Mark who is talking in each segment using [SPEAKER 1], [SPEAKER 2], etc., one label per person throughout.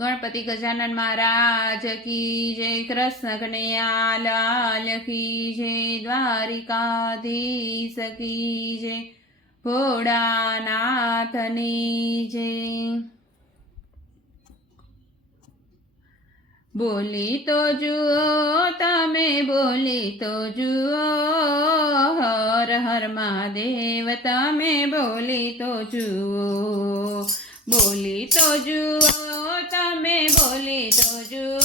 [SPEAKER 1] ગણપતિ ગજાનન મહારાજ કી જય કૃષ્ણ કનૈયા લાલ કી જય દ્વારિકાધીશ કી જય ભોળાનાથની જય. બોલી તો જુઓ, તમે બોલી તો જુઓ, હર હર મહાદેવ, તમે બોલી તો જુઓ. બોલી તો જુઓ, તમે બોલી તો જુઓ,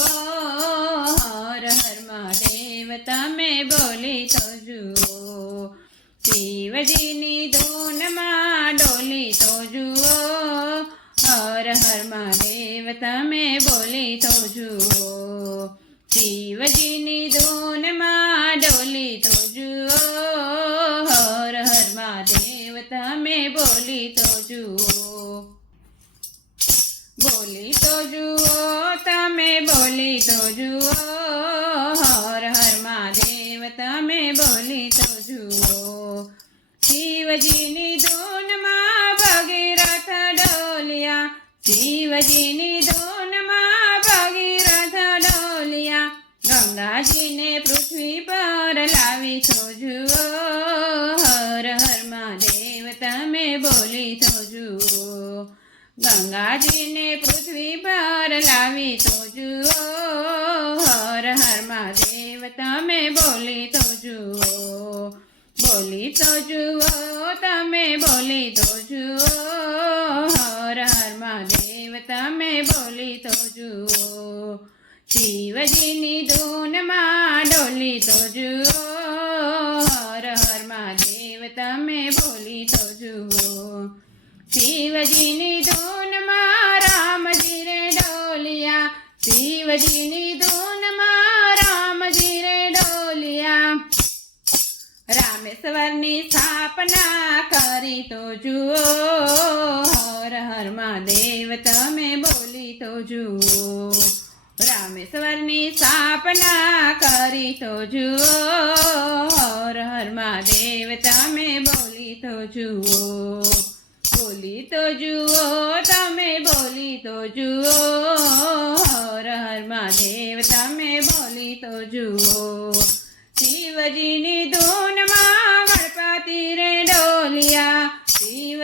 [SPEAKER 1] હર હર મહાદેવ, તમે બોલી તો જુઓ. શિવજીની ધૂનમાં ડોલી તો જુઓ, હર હર મહાદેવ, તમે બોલી તો જુઓ. બોલી તો જુઓ, તમે બોલી તો જુઓ, હર હર મહાદેવ, તમે બોલી તો જુઓ. શિવજીની ધૂનમાં ભગીરથ ડોલિયા, શિવજીની ધૂનમાં ભગીરથ ડોલિયા, ગંગાજીને પૃથ્વી પર લાવી તો જુઓ, હર હર મહાદેવ, તમે બોલી તો ગંગાજીને પૃથ્વી પર લાવી તો જુઓ હર હર મહાદેવ તમે બોલી તો જુઓ બોલી તો જુઓ તમે બોલી તો જુઓ હર હર મહાદેવ તમે બોલી તો જુઓ શિવજીની ધૂનમાં ડોલી તો રામેશ્વરની સ્થાપના કરી તો જુઓ હર હર મહાદેવ તમે બોલી તો જુઓ રામેશ્વરની સ્થાપના કરી તો જુઓ હર હર મહાદેવ તમે બોલી તો જુઓ બોલી તો જુઓ તમે બોલી તો જુઓ હર હર મહાદેવ તમે બોલી તો જુઓ શિવજીની ધૂનમાં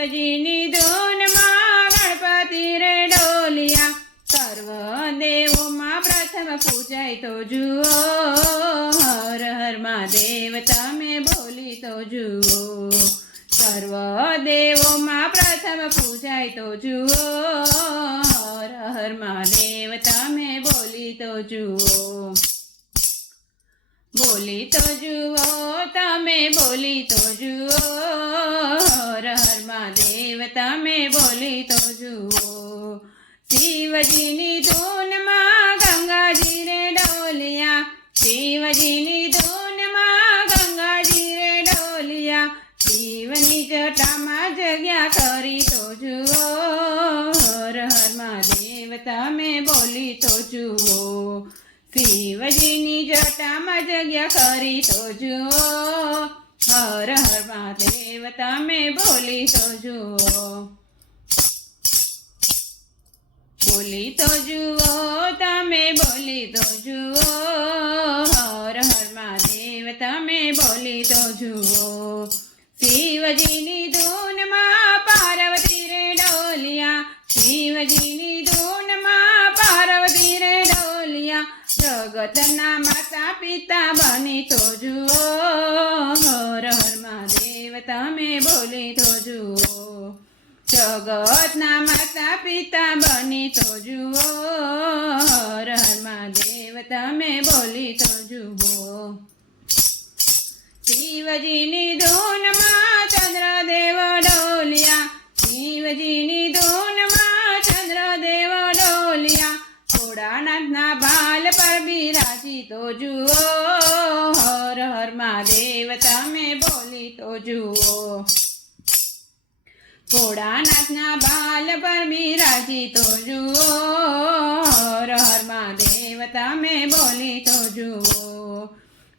[SPEAKER 1] શિવજીની ધૂનમાં ગણપતિ રે ડોલિયા સર્વ દેવોમાં પ્રથમ પૂજાય તો જુઓ હર હર મહાદેવ તમે બોલી તો જુઓ સર્વ દેવોમાં પ્રથમ પૂજાય તો જુઓ હર હર મહાદેવ તમે બોલી તો જુઓ બોલી તો જુઓ તમે બોલી તો જુઓ હર હર મહાદેવ તમે બોલી તો જુઓ શિવજીની ધૂનમાં ગંગાજી રે ડોલિયા શિવજીની ધૂનમાં ગંગાજી રે ડોલિયા શિવની જટામાં જગ્યા કરી તો જુઓ હર હર મહાદેવ તમે બોલી તો જુઓ શિવજીની જટામાં જગ્યા કરી તો જુઓ હર હર મહાદેવ તમે બોલી તો જુઓ બોલી તો જુઓ તમે બોલી તો જુઓ હર હર મહાદેવ તમે બોલી તો જુઓ શિવજીની જગતના માતા પિતા બની તો જુઓ હર હર મહાદેવ તમે બોલી તો જુઓ જગતના માતા પિતા બની તો જુઓ હર હર મહાદેવ તમે બોલી તો જુઓ શિવજીની ધૂનમાં પર બિરાજી તો જુઓ હર હર મહાદેવ તમે બોલી તો જુઓ ભોળાનાથના બાલ પર બિરાજી તો જુઓ હર હર મહાદેવ તમે બોલી તો જુઓ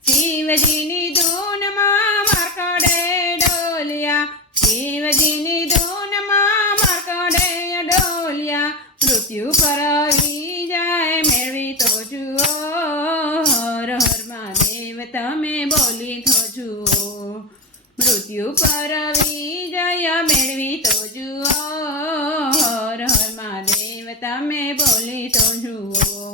[SPEAKER 1] શિવજીની ધૂનમાં માર્કડે ડોલિયા શિવજીની ધૂનમાં માર્કડે ડોલિયા મૃત્યુ પરવી જાય મેળવી તો જુઓ હર હર મહાદેવ તમે બોલી તો જુઓ મૃત્યુ પરવી જય મેળવી તો જુઓ હર હર મહાદેવ તમે બોલી તો જુઓ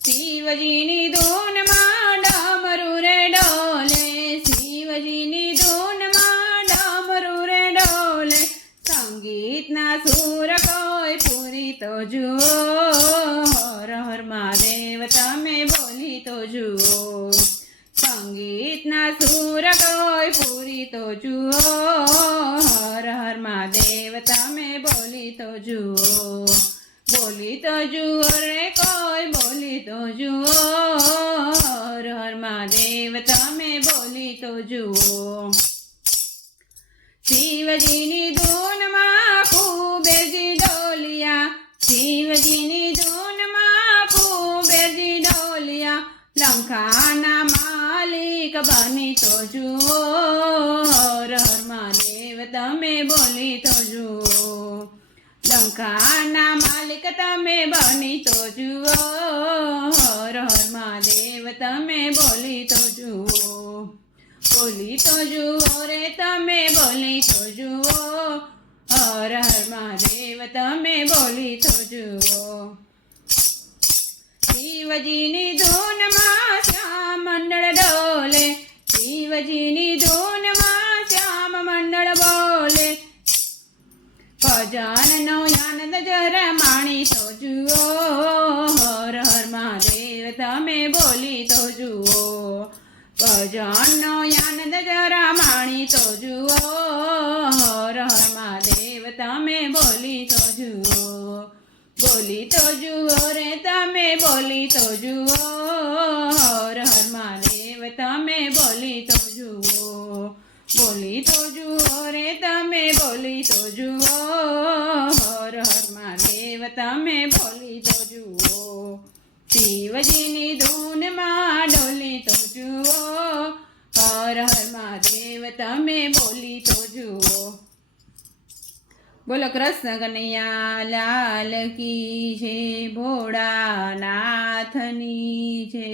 [SPEAKER 1] શિવજીની ધૂનમાં ડમરું રે ડોલે શિવજીની ધૂનમાં ડમરું રે ડોલે સંગીતના સુર કોઈ પૂરી તો જુઓ તો જુઓ હર હર મહાદેવ તમે બોલી તો જુઓ બોલી તો જુઓ રે કોઈ બોલી તો જુઓ હર હર મહાદેવ તમે બોલી તો જુઓ શિવજીની ધૂનમાં કુબેરજી ડોલિયા શિવજીની ધૂનમાં કુબેરજી ડોલિયા લંકાના માલિક બની તો જુઓ હર હર મહાદેવ તમે બોલી તો જુઓ લંકાના માલિક તમે બની તો જુઓ હર હર મહાદેવ તમે બોલી તો જુઓ બોલી તો જુઓ રે તમે બોલી તો જુઓ હર હર મહાદેવ તમે બોલી તો જુઓ શિવજીની ભજનનો આનંદ જરા માણી તો જુઓ હર હર મહાદેવ તમે બોલી તો જુઓ ભજનનો આનંદ જરા માણી તો જુઓ હર હર મહાદેવ તમે બોલી તો જુઓ બોલી તો જુઓ રે તમે બોલી તો જુઓ હર હર મહાદેવ તમે બોલી તો જુઓ બોલી તો જુઓ રે તમે બોલી તો જુઓ શિવજીની ધૂનમાં ડોલી તો જુઓ, હર હર મહાદેવ, તમે બોલી તો જુઓ. બોલો કૃષ્ણ કનૈયા, લાલ કી છે ભોળાનાથની છે